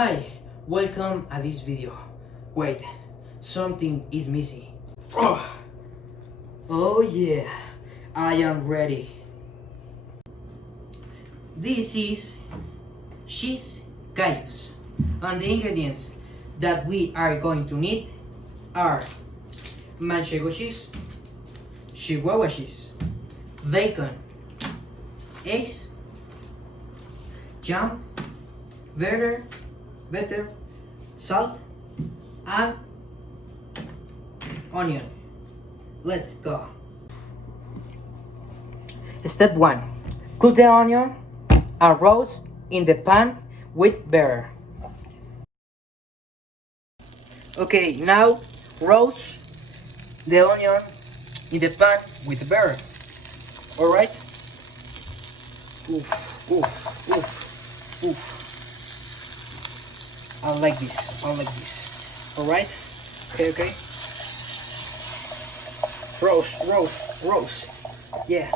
Hi, welcome at this video. Wait, something is missing. Oh yeah, I am ready. This is cheese callus, and the ingredients that we are going to need are manchego cheese, chihuahua cheese, bacon, eggs, jam, butter, salt, and onion. Let's go. Step 1. Cook the onion and roast in the pan with butter. Okay, now roast the onion in the pan with butter. Alright? Oof, oof, oof, oof. I like this. Alright? Okay. Roast. Yeah.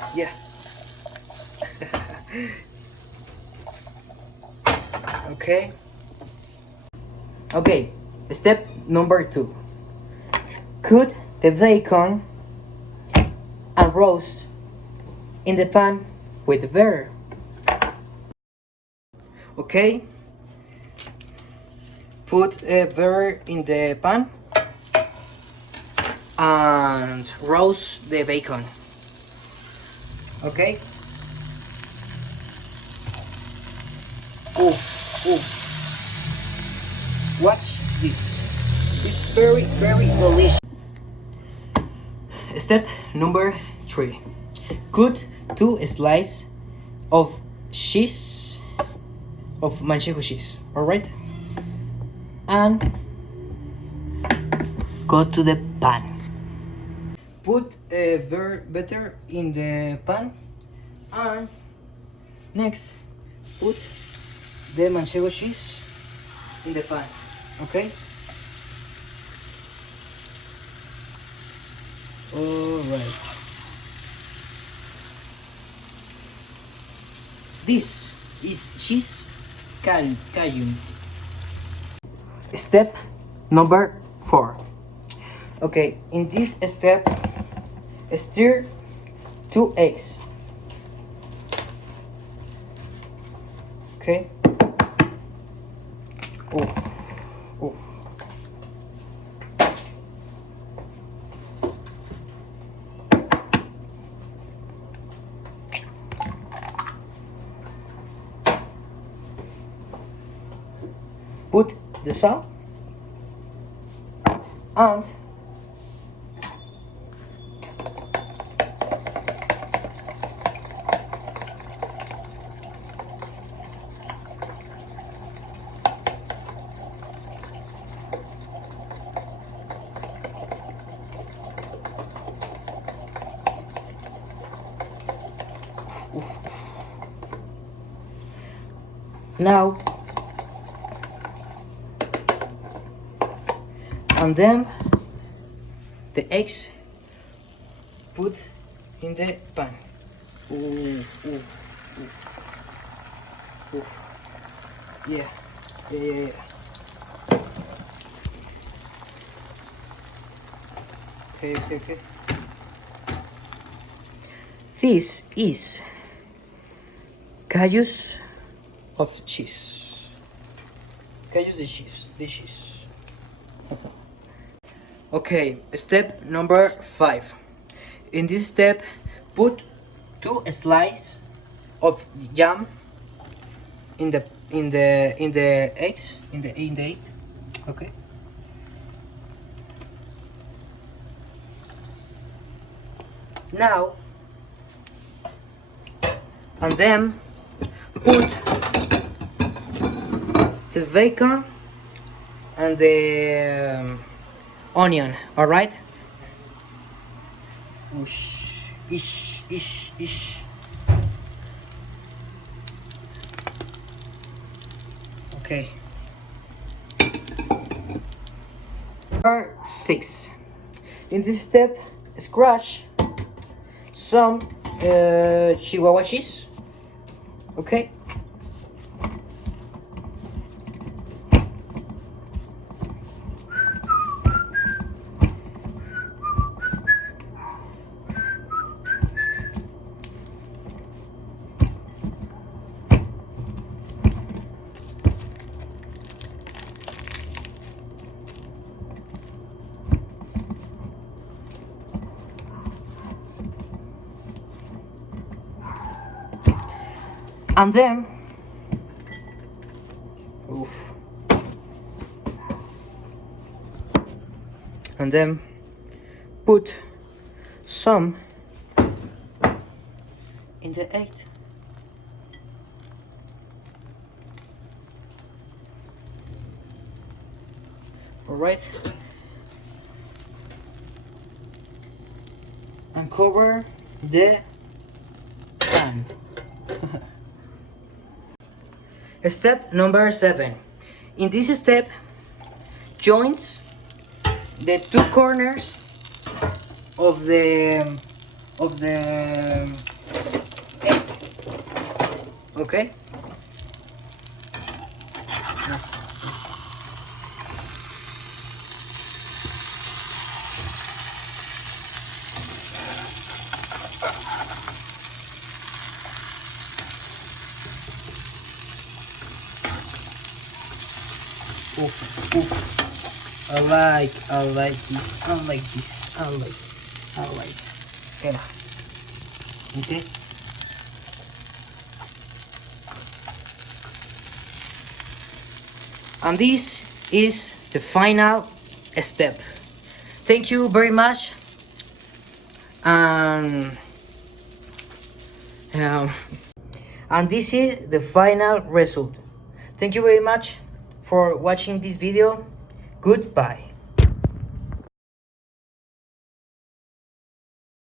Okay. Step number 2. Cook the bacon and roast in the pan with butter. Okay. Put butter in the pan and roast the bacon. Okay. Ooh. Watch this. It's very delicious. Step number 3. Cut 2 slices of cheese, of manchego cheese. Alright? And go to the pan. Put butter in the pan, and next put the manchego cheese in the pan. Okay. Alright. This is cheese cajun. Step number 4. Okay, in this step, stir 2 eggs. Okay. Oof. Put the salt and now, and then the eggs put in the pan. Ooh. Yeah. Okay. This is callus of cheese. Callus the cheese. Okay, step number 5. In this step, put 2 slices of jam in the eggs, in the egg. Okay. Now, and then put the bacon and the onion. All right. Ish. Okay. Number 6. In this step, scratch some chihuahua cheese. Okay. And then and then put some in the egg. Alright, and cover the pan. Step number 7. In this step, joint the two corners of the egg. Okay. I like this. I like. Yeah. Okay. And this is the final step. Thank you very much. Um, and this is the final result. Thank you very much for watching this video. Goodbye.